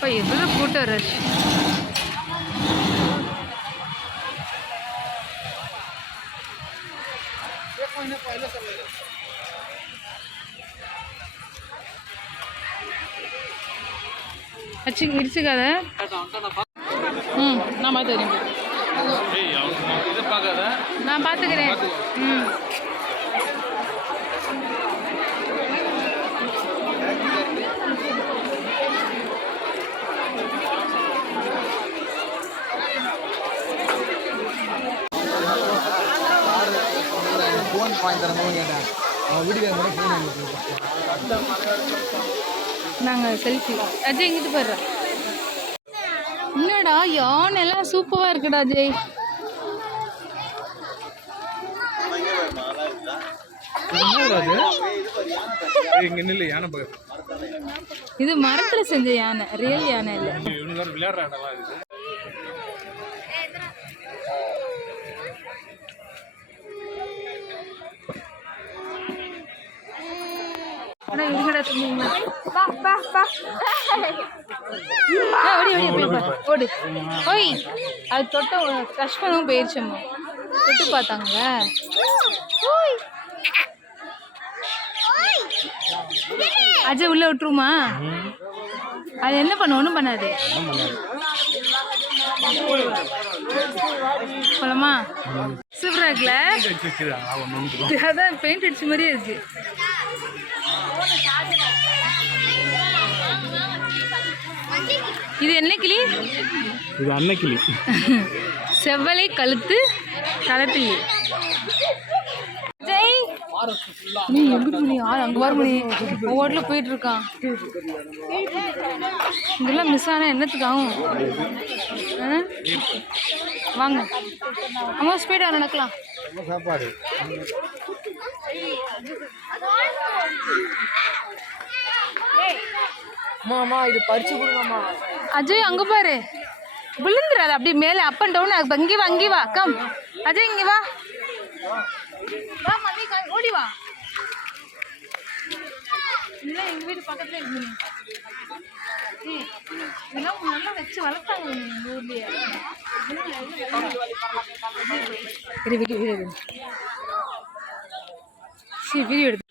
இப்போ எவ்வளோ கூட்டம் ரஷ். அச்சு இடிச்சுக்காத. நான் பார்த்துக்கிறேன். நான் பார்த்துக்கிறேன். ஃபோன் வாங்கி தரணும் கேட்டேன். வீட்டுக்கு ஃபோன் நாங்கள் செல்ஃபி அஜய் எங்கிட்டு போடுறோம். என்னடா யானை எல்லாம் சூப்பராக இருக்குடா அஜய். இது மரத்துல செஞ்ச யானை, ரியல் யானை இல்லை. அது தொட்ட கஷ்டம் போயிடுச்சம்மா. தொட்டு பார்த்தாங்கள. அஜய் உள்ள விட்டுருமா? அது என்ன பண்ண? ஒன்றும் பண்ணாது. போலாமா? சூப்பரா இருக்குல்ல? அதான் பெயிண்ட் அடிச்ச மாதிரியே இருக்கு. இது என்ன கிளி? இது அன்னை கிளி. செவ்வலை கழுத்து தலைப்பிள்ளி. ஜெய் நீ எப்படி மணி அங்கே வர மணி ஓட்டில் போயிட்டு இருக்கான். இதெல்லாம் மிஸ் ஆனால் என்னத்துக்கு ஆகும்? வாங்க அம்மா ஸ்பீடாக நடக்கலாம். சாப்பாடு மாமா இது பறிச்சு கொடுங்கம்மா. அஜய் அங்கே பாரு, விழுந்துடாது அப்படியே மேலே. Up and down. அங்கே வா, அங்கே வா. கம் அஜய், இங்கே வா. வா மம்மி, ஓடி வா. இல்லை எங்கள் வீட்டு பக்கத்துல இருக்கு. இதெல்லாம் நல்லா வச்சு வளர்த்தாங்க எங்கள் ஊர்லேயே. சரி வீடியோ எடுத்து.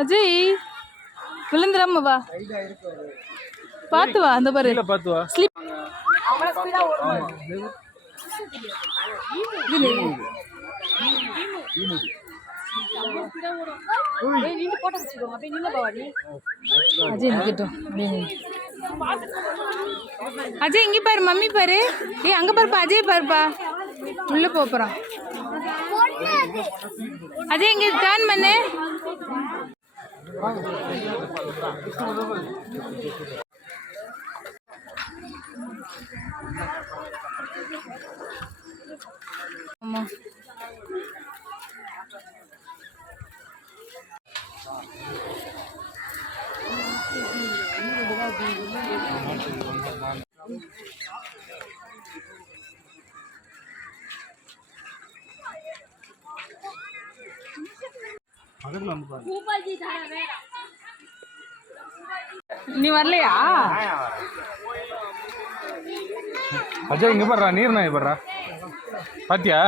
அஜய் விழுந்துடாம வா, பார்த்து வா. அந்த பாரு பார்த்து வா. ஸ்லிப். அஜய் இங்க பாரு, மம்மி பாரு. அங்க பாருப்பா, அஜய் பாருப்பா. உள்ள போறான் அஜய். இங்க டர்ன் பண்ணு. ஆமா நீ வரலையா? அஜய் இங்க பாடுறா, நீர் நாய் பாடுறா. பாத்தியா?